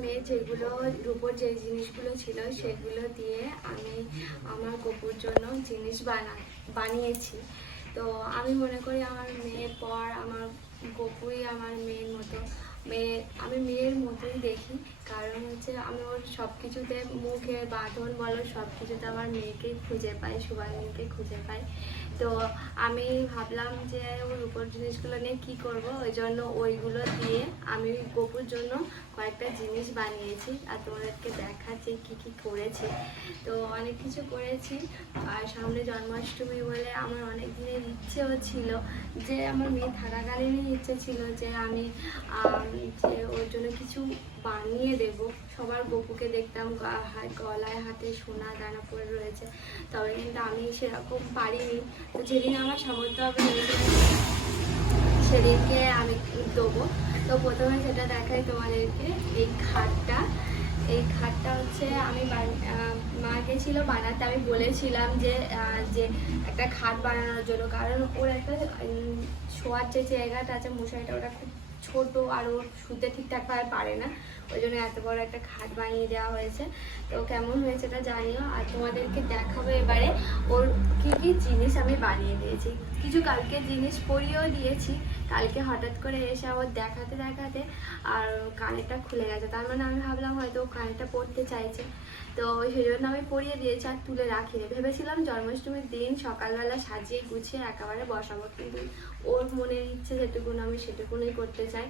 মেয়ে যেগুলো রূপোর যে জিনিসগুলো ছিল সেগুলো দিয়ে আমি আমার গপুর জন্য জিনিস বানা, বানিয়েছি। তো আমি মনে করি আমার মেয়ের পর আমার গপুই আমার মেয়ের মতো, মেয়ে, আমি মেয়ের মতোই দেখি। কারণ হচ্ছে আমি ওর সব কিছুতে মুখে বাঁধন বলো সব কিছুতে আমার মেয়েকেই খুঁজে পাই সুবাঙ্গকে খুঁজে পাই। তো আমি ভাবলাম যে ওর উপর জিনিসগুলো নিয়ে কি করব? ওই জন্য ওইগুলো দিয়ে আমি গপুর জন্য কয়েকটা জিনিস বানিয়েছি আর তোমাদেরকে দেখাচ্ছি কি কি করেছি। তো অনেক কিছু করেছি। আর সামনে জন্মাষ্টমী বলে আমার অনেক দিনের ইচ্ছেও ছিল যে আমার মেয়ে থাকাকালীনই ইচ্ছে ছিল যে আমি, যে ওর জন্য কিছু বানিয়ে দেব। সবার গপুকে দেখতাম গলায় হাতে সোনা দানা পড়ে রয়েছে। তবে কিন্তু আমি সেরকম পারিনি। তো যেদিন আমার সামর্থ্য হবে সেদিন সেদিনকে আমি দেবো। তো প্রথমে সেটা দেখাই তোমাদেরকে, এই খাটটা। এই খাটটা হচ্ছে আমি মা গেছিল বানাতে। আমি বলেছিলাম যে যে একটা খাট বানানোর জন্য। কারণ ওর একটা শোয়ার যে জায়গাটা আছে, মশারিটা, ওটা খুব ছোট আর ও শুতে ঠিকঠাকভাবে পারে না। ওই জন্য এত বড় একটা খাট বানিয়ে দেওয়া হয়েছে। তো কেমন হয়েছে এটা জানিও। আর তোমাদেরকে দেখাবো এবারে ওর কী কী জিনিস আমি বানিয়ে দিয়েছি। কিছু কালকে জিনিস পরিয়েও দিয়েছি। কালকে হঠাৎ করে এসে ওর দেখাতে দেখাতে আর কানেরটা খুলে গেছে। তার মানে আমি ভাবলাম হয়তো ও কানেরটা পরতে চাইছে। তো সেই জন্য আমি পরিয়ে দিয়েছি আর তুলে রাখিনি। ভেবেছিলাম জন্মাষ্টমীর দিন সকালবেলা সাজিয়ে গুছিয়ে একেবারে বসাবো। কিন্তু ওর মনের ইচ্ছে যেটুকুন আমি সেটুকুনই করতে চাই।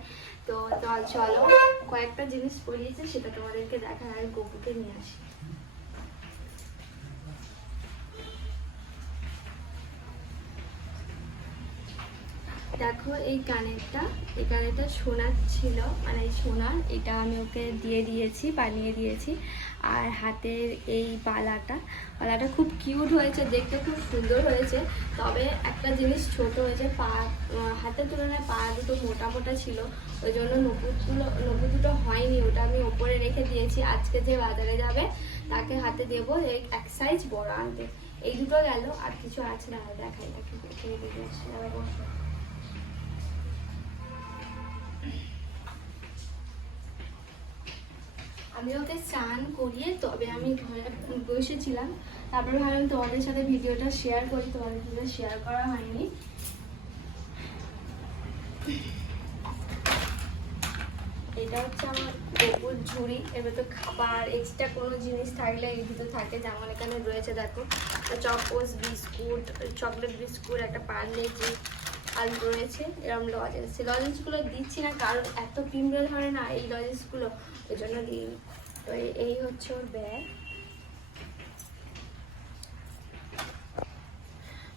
তো চল, চলো, কয়েকটা জিনিস পরিয়েছে সেটা তোমাদেরকে দেখার আর গপুকে নিয়ে আসি। দেখো এই কানেরটা এই কানেরটা সোনার ছিল মানে সোনার এটা আমি ওকে দিয়ে দিয়েছি বানিয়ে দিয়েছি আর হাতের এই বালাটা বালাটা খুব কিউট হয়েছে দেখতে খুব সুন্দর হয়েছে তবে একটা জিনিস ছোট হয়েছে পা হাতের তুলনায় পা দুটো মোটা মোটা ছিল ওই জন্য নপুরগুলো নপুর দুটো হয়নি ওটা আমি ওপরে রেখে দিয়েছি আজকে যে বাজারে যাবে তাকে হাতে দেবো এক সাইজ বড় আনতে এই দুটো গেল আর কিছু আছে না দেখাই নাকি দেখে আমি ওকে স্নান করিয়ে, তবে আমি ঘরে বসেছিলাম। তারপরে ভাবলাম তোমাদের সাথে ভিডিওটা শেয়ার করি, তোমাদের সাথে শেয়ার করা হয়নি। এটা হচ্ছে আমার গোপুর ঝুড়ি, এবার তো খাবার এক্সট্রা কোনো জিনিস থাকলে এই ভিতরে থাকে, যেমন এখানে রয়েছে দেখো চকোস, বিস্কুট, চকলেট বিস্কুট, একটা পার্লেজি আর রয়েছে এরকম লজেন্স। লজেন্সগুলো দিচ্ছি না, কারণ এত পিঁপড়ে ধরে না, এই লজেন্সগুলো জন্য দিই। তো এই- হচ্ছে ওর ব্যাগ।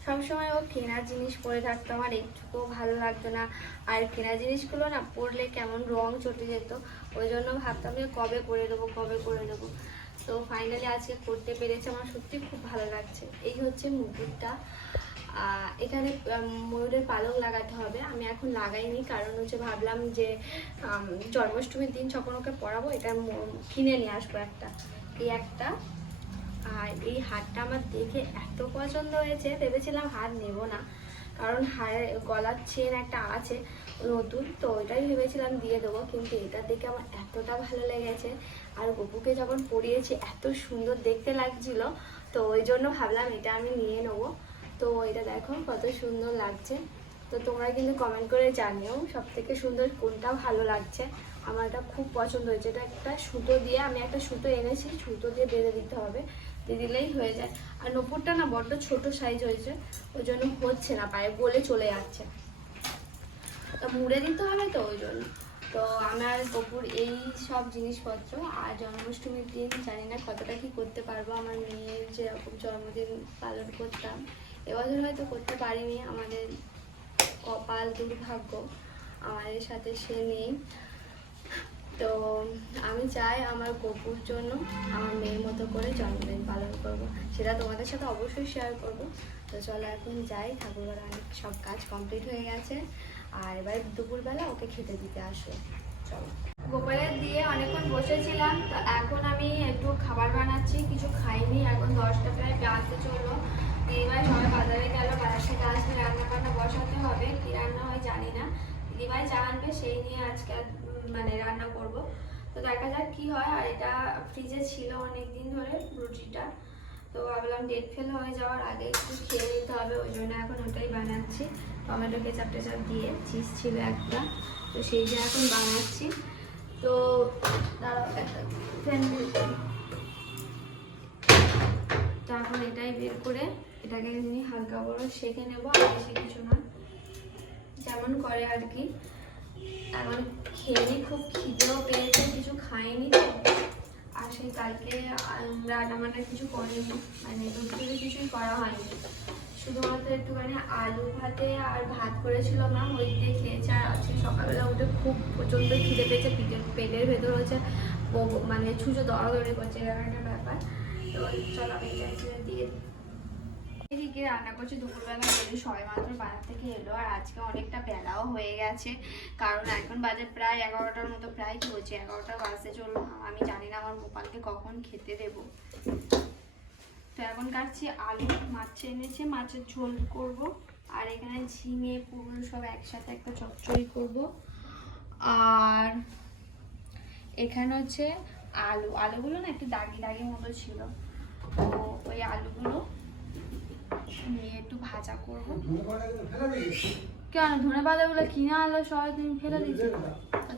সবসময় ও কেনা জিনিস পরে থাকতো। আমার একটুকুও ভালো লাগতো না। আর কেনা জিনিসগুলো না পরলে কেমন রং চটে যেত। ওই জন্য ভাবতাম যে কবে করে দেবো কবে করে দেবো তো ফাইনালি আজকে করতে পেরেছে। আমার সত্যি খুব ভালো লাগছে। এই হচ্ছে মুকুটটা। আহ, এখানে ময়ূরের পালক লাগাতে হবে। আমি এখন লাগাইনি, কারণ হচ্ছে ভাবলাম যে জন্মাষ্টমীর দিন যখন ওকে পরাবো এটা কিনে নিয়ে আসব একটা। এই একটা। আর এই হারটা আমার দেখে এত পছন্দ হয়েছে, ভেবেছিলাম হার নেব না। কারণ হারের গলার চেন একটা আছে, নতুন, তো ওইটাই ভেবেছিলাম দিয়ে দেবো, কিন্তু এটা দেখে আমার এতটা ভালো লেগেছে। আর গপুকে যখন পরিয়েছি এত সুন্দর দেখতে লাগছিল, তো ওই জন্য ভাবলাম এটা আমি নিয়ে নেব। তো এটা দেখো, কত সুন্দর লাগছে। তো তোমরা কিন্তু কমেন্ট করে জানিও সব থেকে সুন্দর কোনটা ভালো লাগছে। আমার এটা খুব পছন্দ হয়েছে। এটা একটা সুতো দিয়ে আমি একটা সুতো এনেছি, সুতো দিয়ে বেঁধে দিতে হবে। দিয়ে দিলেই হয়ে যায়। আর নপুরটা না বড্ড ছোট সাইজ হয়েছে ওই জন্য হচ্ছে না, পায়ে গলে চলে যাচ্ছে। তা মুড়ে দিতে হবে তো ওই জন্য। তো আমার কপুর এই সব জিনিসপত্র আর জন্মাষ্টমীর দিন জানি না কতটা কি করতে পারব। আমার মেয়ের যেরকম জন্মদিন পালন করতাম এবছর হয়তো করতে পারিনি, আমাদের কপাল দুর্ভাগ্য, আমাদের সাথে সে নেই। তো আমি চাই আমার গপুর জন্য আমার মেয়ের মতো করে জন্মদিন পালন করব। সেটা তোমাদের সাথে অবশ্যই শেয়ার করব। তো চলো এখন যাই, ঠাকুরঘরে অনেক সব কাজ কমপ্লিট হয়ে গেছে। আর এবার দুপুরবেলা ওকে খেতে দিতে আসবে। চলো। গোপালের দিয়ে অনেকক্ষণ বসেছিলাম, তো এখন আমি একটু খাবার বানাচ্ছি, কিছু খাইনি, এখন দশটা প্রায় বাজতে চলল। দিদিভাই সবাই বাজারে গেল, বাজার থেকে রান্না বান্না বসাতে হবে, কি রান্না হয় জানি না। দিদিভাই যা আনবে সেই নিয়ে আজকে মানে রান্না করব। তো দেখা যাক কি হয়, আর এটা ফ্রিজে ছিল অনেক দিন ধরে রুটিটা। তো ভাবলাম ডেট ফেল হয়ে যাওয়ার আগে একটু খেয়ে নিতে হবে, ওই জন্য এখন ওটাই বানাচ্ছি। টমেটো কেচাপ টেচাপ দিয়ে চিজ ছিল একটা, তো সেই যে এখন বানাচ্ছি। তো দাঁড়াও একটা ফ্যান বের করে এটাকে এমনি হালকা বড় শেখে নেব, আর বেশি কিছু না। যেমন করে আর কি। এখন খেয়ে খুব খিদেও পেয়েছে, কিছু খাইনি আর সেই কালকে রান্না বান্না কিছু করিনি মানে দুপুরে কিছুই করা হয়নি। শুধুমাত্র একটুখানি আলু ভাতে আর ভাত করেছিল মা, ওই দিয়ে খেয়েছে। আর আজকে সকালবেলা উঠে খুব প্রচণ্ড খিদে পেয়েছে পেটের পেটের ভেতর হচ্ছে মানে ছুঁচো দৌড়াদৌড়ি করছে, এরকম একটা ব্যাপার। রান্না করছি, দুপুরবেলা যদি সবাই মাত্র বাজার থেকে এলো, আর আজকে অনেকটা বেলাও হয়ে গেছে। কারণ এখন বাজে প্রায় এগারোটার মতো, প্রায় হচ্ছে এগারোটা বাজতে চলল। আমি জানি না আমার মোপালকে কখন খেতে দেবো। তো এখন কাটছি আলু, মাছ এনেছে, মাছের ঝোল করব, আর এখানে ঝিঙে পুরো সব একসাথে একটা চচ্চড়ি করব। আর এখানে হচ্ছে আলু। আলুগুলো না একটু দাগি দাগি মতো ছিল। তো ওই আলুগুলো নিয়ে একটু ভাজা করব। কেন ধনে পাতাগুলো কিনে আনলো সবাই তুমি ফেলে দিচ্ছি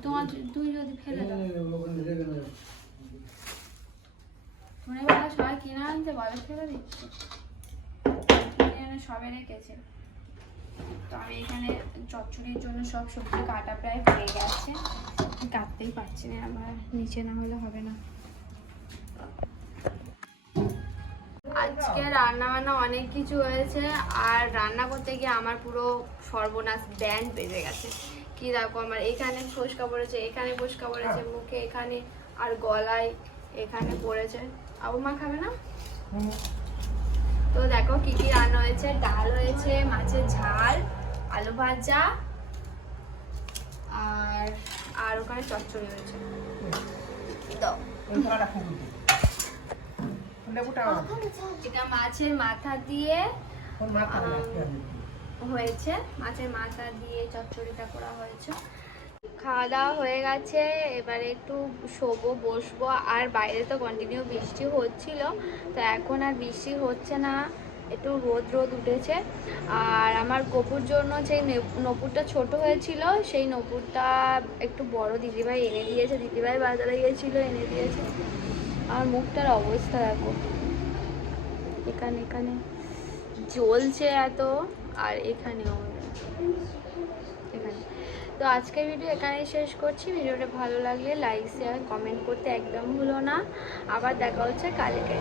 তোমার তুই যদি ফেলে ধনে পাতা সবাই কিনে আনতে বলে ফেলে দিচ্ছে। সবে রেখেছে। তো আমি এখানে চচ্চড়ির জন্য সব সবজি কাটা প্রায় হয়ে গেছে। কাটতেই পারছি না, আমার নিচে না হলে হবে না। আজকে রান্না বান্না অনেক কিছু হয়েছে আর রান্না করতে গিয়ে আমার পুরো সর্বনাশ ব্যান্ড বেজে গেছে। কি দেখো আমার এখানে ফোসকা পড়েছে এখানে ফোসকা পড়েছে মুখে এখানে আর গলায় এখানে পড়েছে। আবু মা খাবে না? তো দেখো কি কি রান্না হয়েছে ডাল হয়েছে মাছের ঝাল আলু ভাজা আর আর ওখানে চচ্চড়ি হয়েছে। দাও। এটা মাছের মাথা দিয়ে হয়েছে। মাছের মাথা দিয়ে চচ্চড়িটা করা হয়েছে। খাওয়া দাওয়া হয়ে গেছে। এবারে একটু শোবো বসবো। আর বাইরে তো কন্টিনিউ বৃষ্টি হচ্ছিল। তো এখন আর বৃষ্টি হচ্ছে না। একটু রোদ রোদ উঠেছে। আর আমার গপুর জন্য সেই নে- নপুরটা ছোট হয়েছিল সেই নপুরটা একটু বড় দিদিভাই এনে দিয়েছে। দিদিভাই বাজারে গিয়েছিল এনে দিয়েছে। আর মুখটার অবস্থা দেখো। এখানে এখানে জ্বলছে এত, আর এখানেও এখানে। তো আজকের ভিডিও এখানেই শেষ করছি। ভিডিওটা ভালো লাগলে লাইক শেয়ার কমেন্ট করতে একদম ভুলো না। আবার দেখা হচ্ছে কালকে।